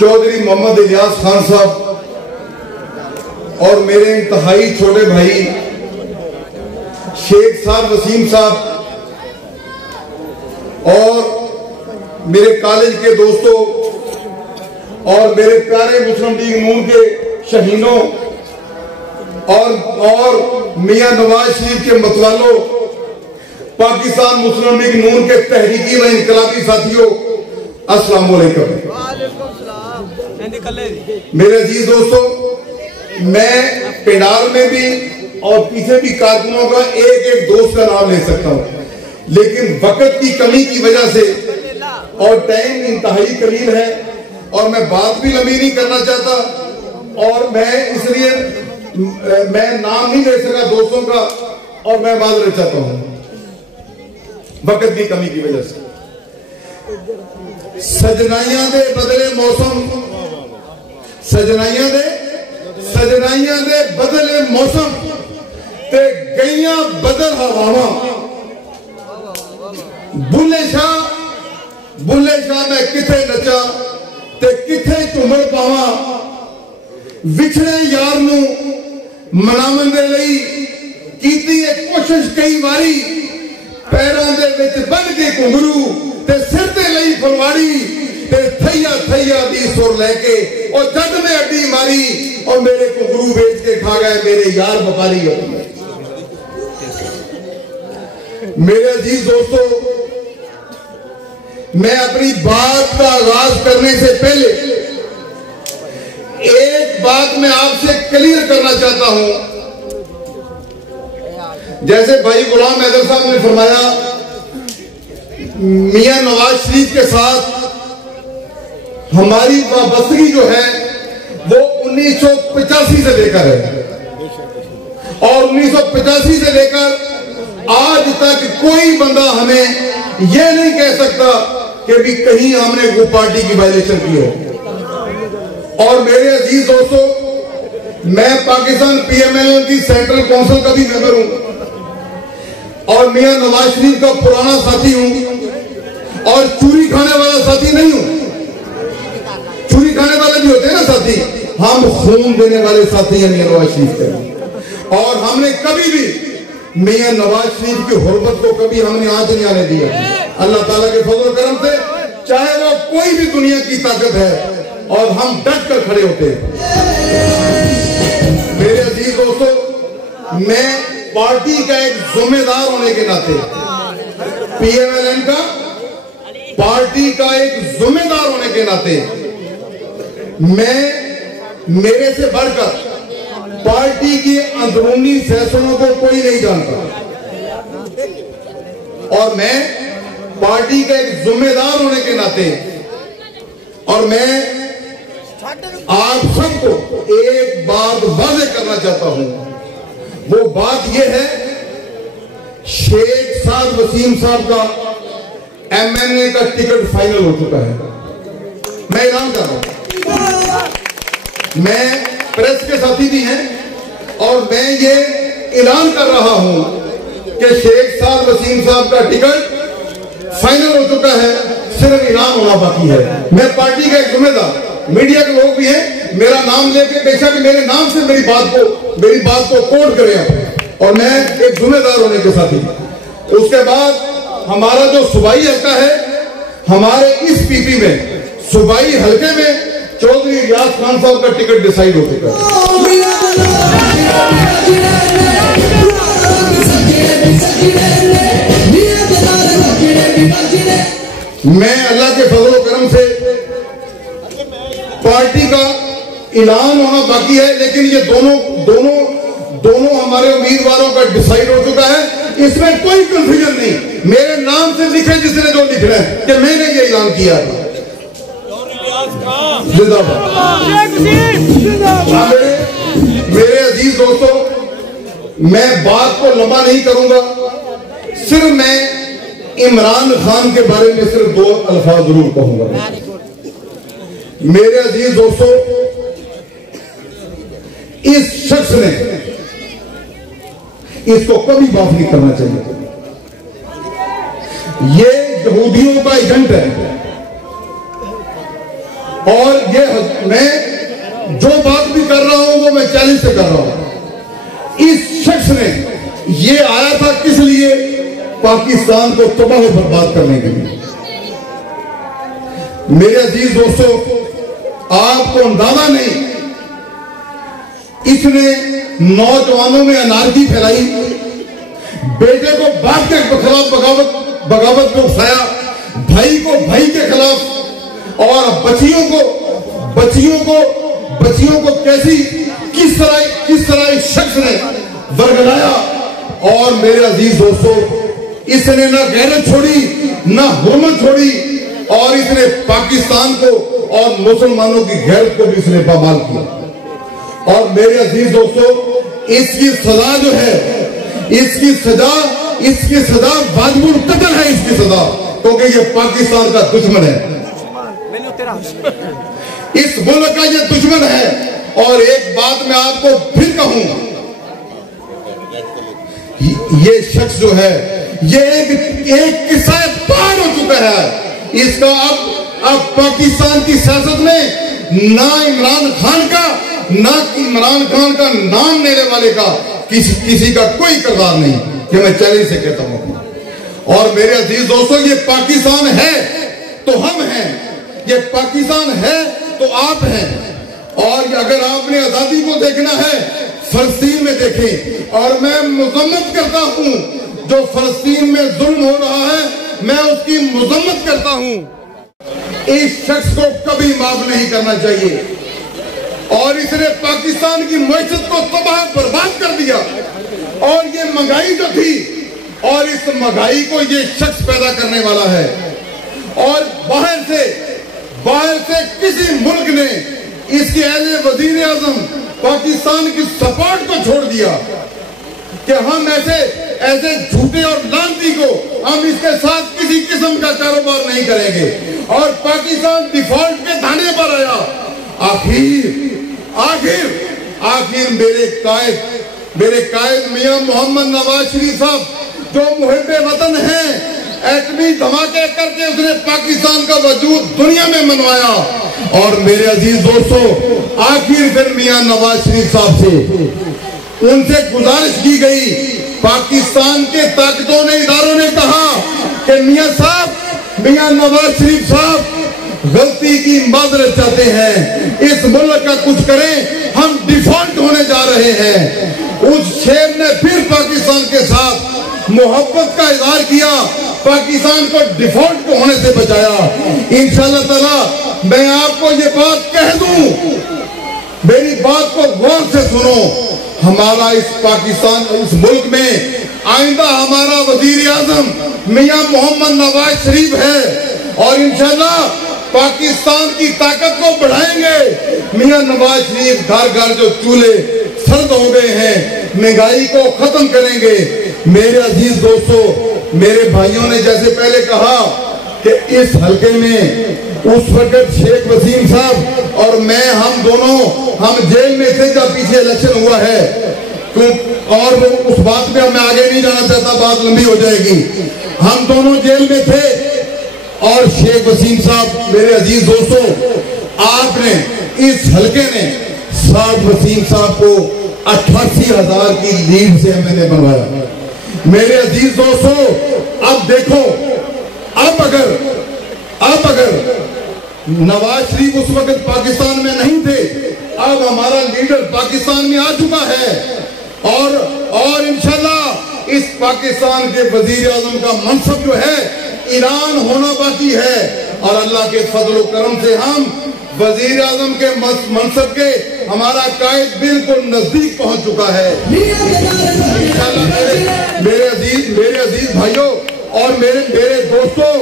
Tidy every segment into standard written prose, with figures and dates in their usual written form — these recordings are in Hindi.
चौधरी मोहम्मद इलियास खान साहब और मेरे इंतहाई छोटे भाई शेख साद वसीम साहब और मेरे कॉलेज के दोस्तों और मेरे प्यारे मुस्लिम लीग नून के शहीनों और मियां नवाज शरीफ के मतवालों, पाकिस्तान मुस्लिम लीग नून के तहरीकी व इनकलाबी साथियों, अस्सलाम वालेकुम। मेरे अजीज दोस्तों, मैं पेंडाल में भी और पीछे भी कारकुनों का एक एक दोस्त का नाम ले सकता हूं, लेकिन वक्त की कमी की वजह से और टाइम इंतहाई कलील है और मैं बात भी लंबी नहीं करना चाहता और मैं इसलिए मैं नाम नहीं ले सका दोस्तों का और मैं माजरत चाहता हूं वक्त की कमी की वजह से। सजनाइयां दे बदले मौसम, सजनाइयां दे बदले मौसम ते गईयां बदल हवावां। बुल्ले शाह मैं किथे नचा ते किथे झूमर पावा, विछड़े यार नू मनावन दे लई कीती एक कोशिश कई बारी, पैरों दे विच बन के घुंघरू ते सिर ते लई फलवाड़ी ते थैया दी सुर लेके और जद में अड्डी मारी और मेरे घुंघरू बेच के खा गए मेरे यार व्यापारी। मेरे अजीज दोस्तों, मैं अपनी बात का आगाज करने से पहले एक बात मैं आपसे क्लियर करना चाहता हूं। जैसे भाई गुलाम हैदर साहब ने फरमाया, मियां नवाज शरीफ के साथ हमारी वाबस्तगी जो है वो 1985 से लेकर है और 1985 से लेकर आज तक कोई बंदा हमें यह नहीं कह सकता कि भी कहीं हमने वो पार्टी की वायलेशन की हो। और मेरे अजीज दोस्तों, मैं पाकिस्तान पीएमएल की सेंट्रल काउंसिल का भी मेंबर हूं और मियां नवाज शरीफ का पुराना साथी हूं और चूरी खाने वाला साथी नहीं हूं। चूरी खाने वाले भी होते हैं ना साथी, हम खून देने वाले साथी हैं मियां नवाज शरीफ के। और हमने कभी भी मियां नवाज शरीफ की हुर्मत को कभी हमने आंच नहीं आने दिया। अल्लाह ताला के फजल करम से, चाहे वो कोई भी दुनिया की ताकत है और हम डट कर खड़े होते हैं। मेरे अजीज दोस्तों, मैं पार्टी का एक जिम्मेदार होने के नाते, पीएमएलएन का पार्टी का एक जिम्मेदार होने के नाते, मैं मेरे से बढ़कर पार्टी के अंदरूनी फैसलों को कोई नहीं जानता और मैं पार्टी का एक जिम्मेदार होने के नाते और मैं आप सबको एक बात वाज़ेह करना चाहता हूं। वो बात यह है, शेख साद वसीम साहब का एमएनए का टिकट फाइनल हो चुका है। मैं ऐलान कर रहा हूं, मैं प्रेस के साथी भी हैं और मैं ये ऐलान कर रहा हूं कि शेख साद वसीम साहब का टिकट फाइनल हो चुका है, सिर्फ ऐलान होना बाकी है। मैं पार्टी का एक जिम्मेदार, मीडिया के लोग भी हैं, मेरा नाम लेके बेशक मेरे नाम से मेरी बात को कोट करें और मैं एक जिम्मेदार होने के साथी। उसके बाद हमारा जो सूबाई हल्का है, हमारे इस पीपी में सूबाई हल्के में चौधरी इलियास खान साहब का टिकट डिसाइड हो चुका है। मैं अल्लाह के फजल करम से पार्टी का ऐलान होना बाकी है, लेकिन ये दोनों हमारे उम्मीदवारों का डिसाइड हो चुका है। इसमें कोई कंफ्यूजन नहीं, मेरे नाम से लिखे जिसने जो लिखना है कि मैंने ये ऐलान किया था। मेरे अजीज दोस्तों, मैं बात को लंबा नहीं करूंगा, सिर्फ मैं इमरान खान के बारे में सिर्फ दो अल्फाज जरूर कहूंगा। मेरे अजीज दोस्तों, इस शख्स ने इसको कभी माफ नहीं करना चाहिए। ये यहूदियों का एजेंट है, और ये मैं जो बात भी कर रहा हूं वो मैं चैलेंज से कर रहा हूं। इस शख्स ने ये आया था किस लिए? पाकिस्तान को तबाह बर्बाद करने के लिए। मेरे अजीज दोस्तों, आपको अंदाजा नहीं, इसने नौजवानों में अनारकी फैलाई, बेटे को बाप के खिलाफ बगावत को उठाया, भाई को भाई के खिलाफ, और बच्चियों को किस तरह इस शख्स ने बरगलाया। और मेरे अजीज दोस्तों, इसने ना गैरत छोड़ी ना हुर्मत छोड़ी, और इसने पाकिस्तान को और मुसलमानों की गैरत को भी इसने पामाल किया। और मेरे अजीज दोस्तों, इसकी सजा जो है, इसकी सजा वाजिबुल कत्ल है, इसकी सजा, क्योंकि ये पाकिस्तान का दुश्मन है, इस मुल्क का ये दुश्मन है। और एक बात मैं आपको फिर कहूं, ये शख्स जो है ये एक किस्सा पार हो चुका है। इसका अब पाकिस्तान की सियासत में ना इमरान खान का नाम लेने वाले का किसी का कोई किरदार नहीं, कि मैं चैलेंज से कहता हूं। और मेरे अजीज दोस्तों, ये पाकिस्तान है तो हम हैं, ये पाकिस्तान है तो आप हैं। और अगर आपने आजादी को देखना है, फलस्तीन में देखें। और मैं मजम्मत करता हूं, जो फलस्तीन में जुल्म हो रहा है, मैं उसकी मजम्मत करता हूं। इस शख्स को कभी माफ नहीं करना चाहिए। और इसने पाकिस्तान की मईशत को तबाह बर्बाद कर दिया। और ये महंगाई जो थी, और इस महंगाई को ये शख्स पैदा करने वाला है। और बाहर से किसी मुल्क ने इसके एज वजीर आजम पाकिस्तान की सपोर्ट को छोड़ दिया कि हम ऐसे झूठे और लानती को हम इसके साथ किसी किस्म का कारोबार नहीं करेंगे। और पाकिस्तान डिफॉल्ट के धाने पर आया। आखिर मेरे कायद मियां मोहम्मद नवाज शरीफ साहब, जो मुहिब्बे वतन हैं, एटमी धमाके करके उसने पाकिस्तान का वजूद दुनिया में मनवाया। और मेरे अजीज दोस्तों, आखिर फिर मियां नवाज शरीफ साहब से उनसे गुजारिश की गई, पाकिस्तान के ताकतों ने, इदारों ने कहा कि मियां नवाज शरीफ साहब गलती की माजरत चाहते हैं, इस मुल्क का कुछ करें, हम डिफॉल्ट होने जा रहे हैं। उस शेर ने फिर पाकिस्तान के साथ मोहब्बत का इजहार किया, पाकिस्तान को डिफॉल्ट को होने से बचाया। इंशाअल्लाह ताला मैं आपको ये बात कह दूं, मेरी बात को गौर से सुनो। हमारा इस पाकिस्तान, इस मुल्क में आइंदा हमारा वजीर आजम मियां मोहम्मद नवाज शरीफ है। और इंशाअल्लाह पाकिस्तान की ताकत को बढ़ाएंगे। मियां नवाज शरीफ घर जो चूल्हे सर्द हो गए हैं, महंगाई को खत्म करेंगे। मेरे अजीज दोस्तों, मेरे भाइयों ने जैसे पहले कहा कि इस हलके में उस वक्त शेख वसीम साहब और मैं, हम जेल में थे जब पीछे इलेक्शन हुआ है। और उस बात में मैं आगे नहीं जाना चाहता, बात लंबी हो जाएगी। हम दोनों जेल में थे और शेख वसीम साहब, मेरे अजीज दोस्तों, आपने इस हलके ने साद वसीम साहब को 88,000 की लीड से एमएलए बनवाया। मेरे अजीज दोस्तों, अब देखो, अब अगर नवाज शरीफ उस वक्त पाकिस्तान में नहीं थे, अब हमारा लीडर पाकिस्तान में आ चुका है। और इंशाल्लाह इस पाकिस्तान के वजीर आजम का मनसब जो है ईरान होना बाकी है। और अल्लाह के फजल करम से हम वजीर आजम के मनसब के हमारा कायद बिल्कुल नजदीक पहुंच चुका है। मेरे अजीज भाइयों और मेरे दोस्तों,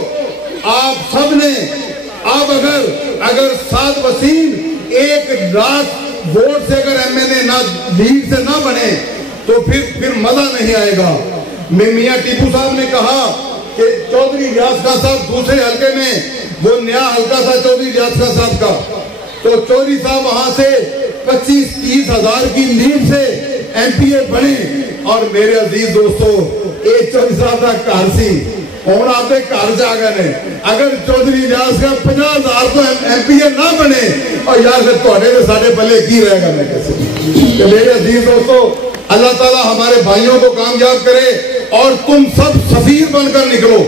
आप सब ने अब अगर साद वसीम एक रात वोट से अगर एमएलए ना लीड से ना बने तो फिर मजा नहीं आएगा। मियां टीपू साहब ने कहा कि चौधरी रियाज खान साहब दूसरे हल्के में, वो नया हल्का था चौधरी रियाज खान साहब का, तो चौधरी साहब वहां से 25-30 हजार की लीड से एमपीए बने। और मेरे अजीज दोस्तों, एक चौधरी साहब का कारसी ਹੁਣ आपके घर जा गए ने। अगर चौधरी इलियास का 50,000 तो MPA ना बने और यार फिर थोड़े तो साढ़े पल्ले की रहेगा। मैं कैसे मेरे अजीज दोस्तों, अल्लाह ताला हमारे भाइयों को कामयाब करे और तुम सब सफीर बनकर निकलो।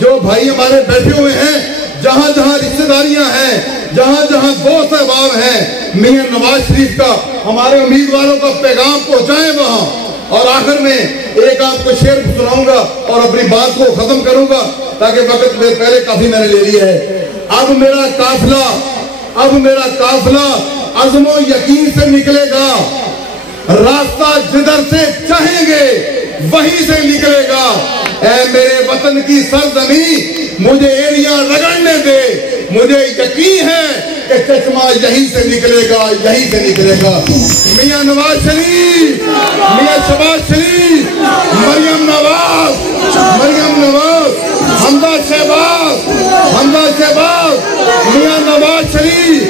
जो भाई हमारे बैठे हुए हैं, जहां जहां रिश्तेदारियां हैं, जहां जहां दोस्त अहबाब हैं, मियां नवाज शरीफ का हमारे उम्मीदवारों का पैगाम पहुंचाएं वहां। और आखिर में एक आपको शेर सुनाऊंगा और अपनी बात को खत्म करूंगा ताकि वक्त में पहले काफी मैंने ले लिया है। अब मेरा काफिला अज़्मो यकीन से निकलेगा, रास्ता जिधर से चाहेंगे वहीं से निकलेगा। ऐ मेरे वतन की सरजमी मुझे एरिया रगड़ने दे, मुझे यकीन है कि चश्मा यहीं से निकलेगा, यहीं से निकलेगा। मियां नवाज शरीफ, मियां शहबाज शरीफ, मरियम नवाज, हमदा शहबाज, मियां नवाज शरीफ